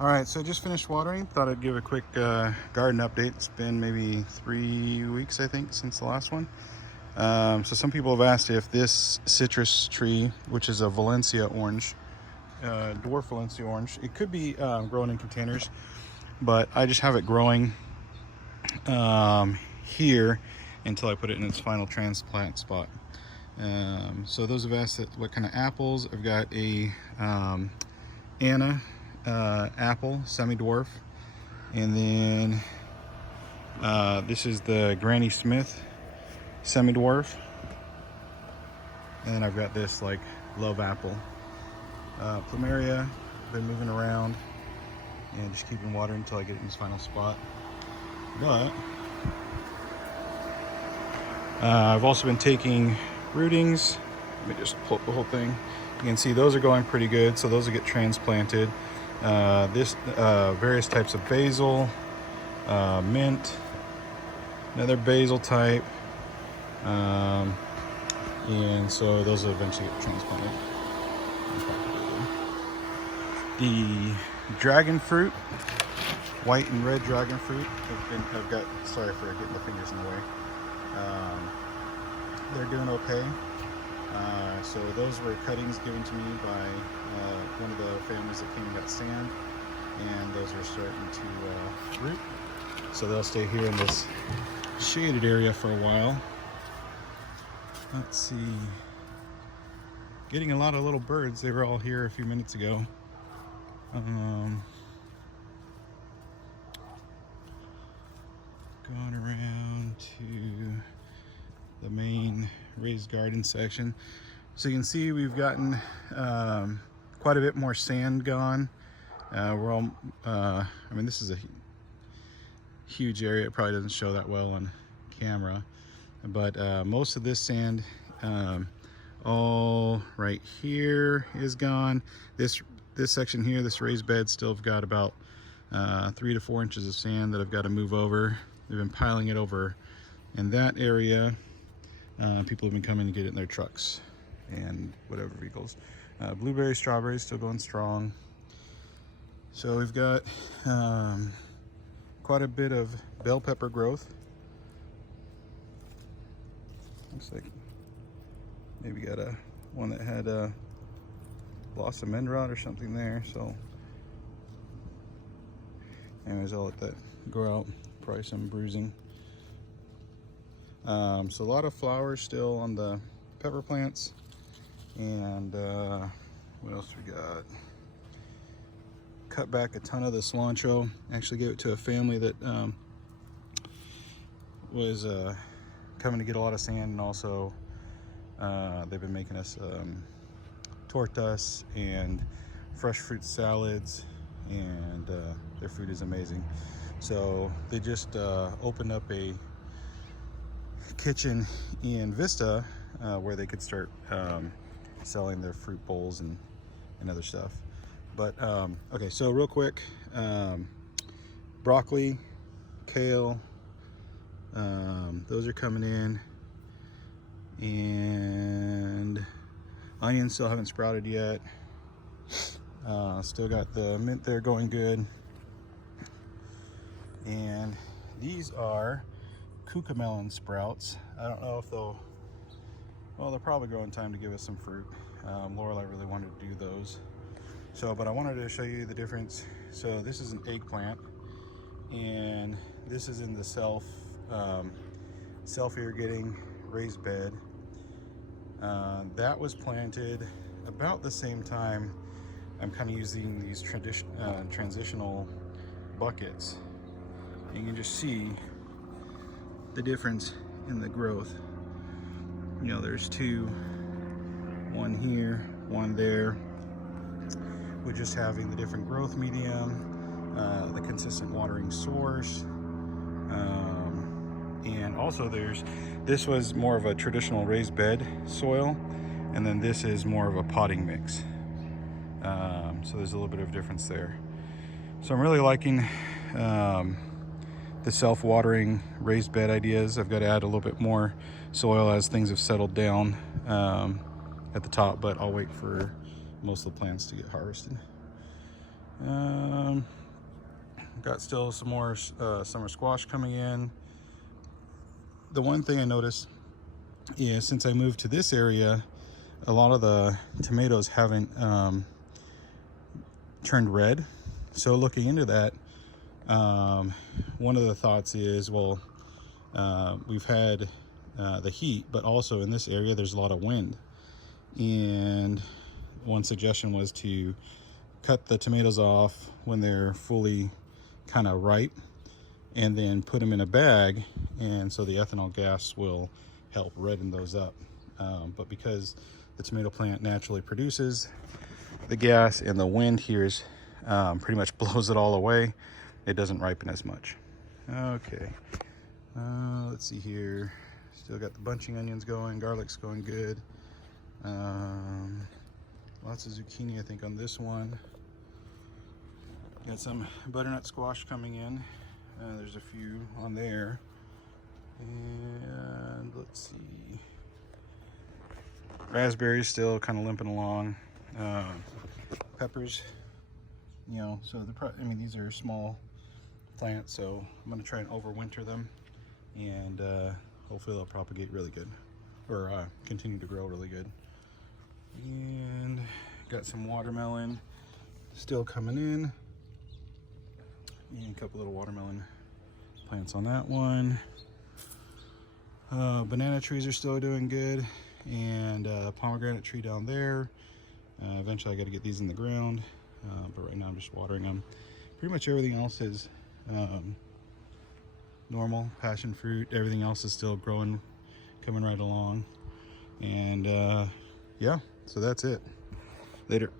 All right, so I just finished watering. Thought I'd give a quick garden update. It's been maybe 3 weeks, I think, since the last one. So some people have asked if this citrus tree, which is a Valencia orange, dwarf Valencia orange, it could be grown in containers, but I just have it growing here until I put it in its final transplant spot. So those have asked what kind of apples. I've got a Anna apple, semi-dwarf, and then this is the Granny Smith semi-dwarf, and then I've got this like love apple. Plumeria, been moving around and just keeping water until I get it in its final spot. But I've also been taking rootings. Let me just pull up the whole thing. You can see those are going pretty good, so those will get transplanted. Various types of basil, mint, another basil type, and so those will eventually get transplanted. The dragon fruit, white and red dragon fruit, I've got, sorry for getting the fingers in the way. They're doing okay. So those were cuttings given to me by one of the families that came and got sand, and those are starting to root. So they'll stay here in this shaded area for a while. Let's see. Getting a lot of little birds. They were all here a few minutes ago. Going around to the main raised garden section. So you can see we've gotten quite a bit more sand gone. We're all, I mean, this is a huge area. It probably doesn't show that well on camera, but most of this sand, all right here, is gone. This section here, this raised bed, still have got about 3 to 4 inches of sand that I've got to move over. They've been piling it over in that area. People have been coming to get it in their trucks and whatever vehicles. Blueberry, strawberries still going strong. So we've got quite a bit of bell pepper growth. Looks like maybe got one that had a blossom end rot or something there. So anyways, I'll let that grow out. Probably some bruising. So a lot of flowers still on the pepper plants. And what else we got? Cut back a ton of the cilantro. Actually gave it to a family that was coming to get a lot of sand, and also they've been making us tortas and fresh fruit salads, and their food is amazing. So they just opened up a kitchen in Vista where they could start selling their fruit bowls and other stuff. But okay, so real quick, broccoli, kale, those are coming in, and onions still haven't sprouted yet. Still got the mint there going good. And these are cucamelon sprouts. I don't know if they'll, well, they're probably growing time to give us some fruit. Lorelei really wanted to do those. So, but I wanted to show you the difference. So this is an eggplant, and this is in the self-irrigating raised bed. That was planted about the same time. I'm kind of using these transitional buckets. And you can just see the difference in the growth. You know, there's two, one here, one there. We're just having the different growth medium, the consistent watering source, and also this was more of a traditional raised bed soil, and then this is more of a potting mix. So there's a little bit of difference there. So I'm really liking the self-watering raised bed ideas. I've got to add a little bit more soil as things have settled down at the top, but I'll wait for most of the plants to get harvested. got still some more summer squash coming in. The one thing I noticed is since I moved to this area, a lot of the tomatoes haven't turned red. So looking into that, one of the thoughts is, well, we've had the heat, but also in this area there's a lot of wind, and one suggestion was to cut the tomatoes off when they're fully kind of ripe and then put them in a bag, and so the ethanol gas will help redden those up. But because the tomato plant naturally produces the gas and the wind here is pretty much blows it all away, it doesn't ripen as much. Okay, let's see here. Still got the bunching onions going, garlic's going good. Lots of zucchini I think on this one. Got some butternut squash coming in. There's a few on there. And let's see. Raspberries still kind of limping along. Peppers, you know, so I mean, these are small plants, so I'm gonna try and overwinter them, and hopefully they'll propagate really good, or continue to grow really good. And got some watermelon still coming in, and a couple little watermelon plants on that one. Banana trees are still doing good, and pomegranate tree down there. Eventually I got to get these in the ground, but right now I'm just watering them. Pretty much everything else is normal. Passion fruit, everything else is still growing, coming right along. And yeah, so that's it. Later.